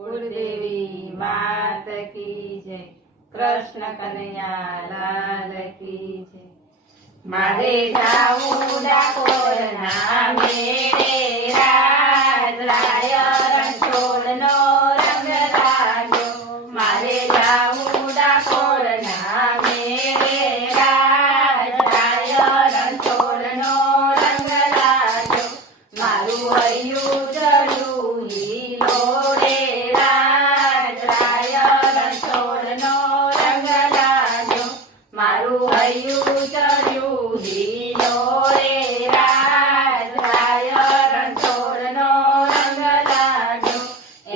कुलदेवी मात की जय। कृष्ण कन्हैया लाल की जय। मारे जाऊं डाकोर ना मेरे राज राय रणछोड़नो रंग राजो। मारे जाऊं डाकोर ना मेरे राज राय रणछोड़नो रंग राजो। मारू हयु जरू हीलो रे राज राय रणछोड़नो रंग राजो। मारू हयु जरू हीलो रे राज राय रणछोड़नो रंग राजो।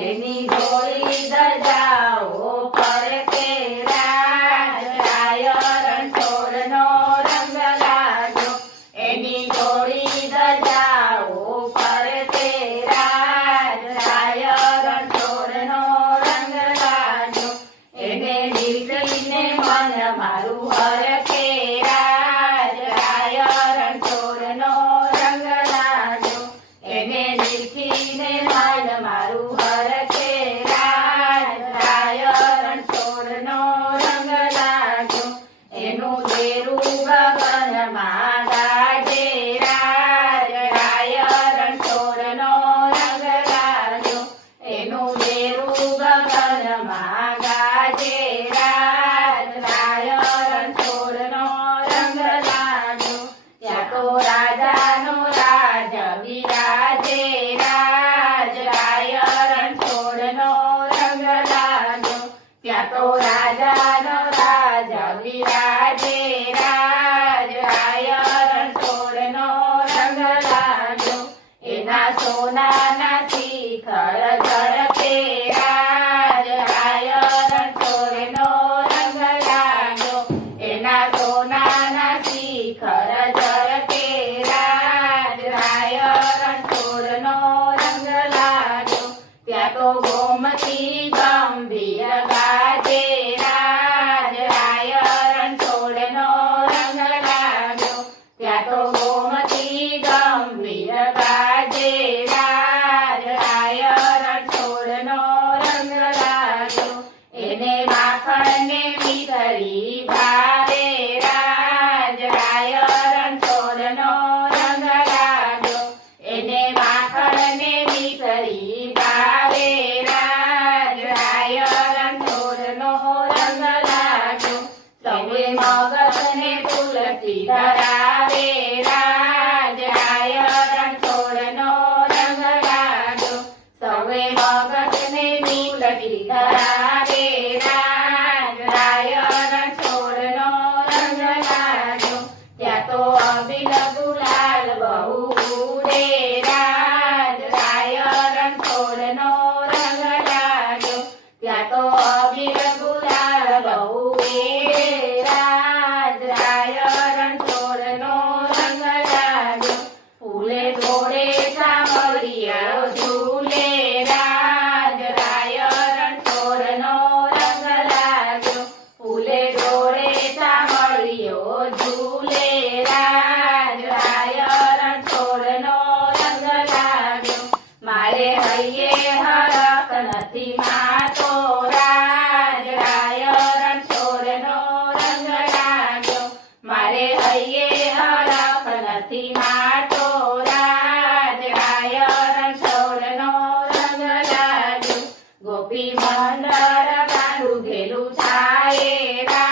एनी जोड़ी दजाओ पर के राज राय रणछोड़नो रंग राजो। एनी जोड़ी दजाओ पर के राज राय रणछोड़नो रंग राजो। एने निकळीने मन मारू हर के राज राय रणछोड़नो रंग राजो। एने निकळीने मन मारू हर के राज राय रणछोड़नो रंग राजो। एनु देरू गगનમાં ગાજે રાજ રાય रणछोड़नो रंग राजो। एनु દેરું ગગનમાં ગાજે રાજ રાય रणछोड़नो रंग राजो। ત્યાં તો રાજાનો રાજ વિરાજે રાજ રાય रणछोड़नो रंग राजो। ત્યાં તો રાજાનો રાજ વિરાજે રાજ રાય रणछोड़नो रंग राजो। એના સોનાના શિખર ઝળકે રાજ રાય रणछोड़नो रंग राजो। એના સોનાના શિખર ઝળકે રાજ રાય रणछोड़नो रंग राजो। ત્યાં તો ગોમતી ગંભીર ગાજે રાજ રાય रणछोड़नो रंग राजो। ત્યાં તો ગોમતી ગંભીર ગાજે રાજ રાય रणछोड़नो रंग राजो। એને માખણને મીઠડી ભાવે રાજ રાય रणछोड़नो रंग राजो। એને માખણને મીઠડી ભાવે રાજ રાય रणछोड़नो रंग राजो। સૌએ મગજને તુલસી ધરાવે રાજ રાય रणछोड़नो रंग राजो। સૌએ મગજને તુલસી ધરાવે રાજ રાય रणछोड़नो रंग राजो। ત્યાં તો અબીલ ગુલાલ બહુ ઉડે રાજ રાય रणछोड़नो रंग राजो। ત્યાં તો અબીલ ગુલાલ બહુ ઉડે રાજ રાય रणछोड़नो रंग राजो। ફૂલે ધોળે સામળિયો ઝૂલે રાજ રાય रणछोड़नो रंग राजो। ફૂલે ધોળે સામળિયો ઝૂલે રાજ રાય रणछोड़नो रंग राजो। મારે હૈયે હરખ નથી માતો રાજ રાય रणछोड़नो रंग राजो। મારે હૈયે હરખ નથી માતો રાજ રાય रणछोड़नो रंग राजो। ગોપી મંડળ ગાંડું ઘેલું થાય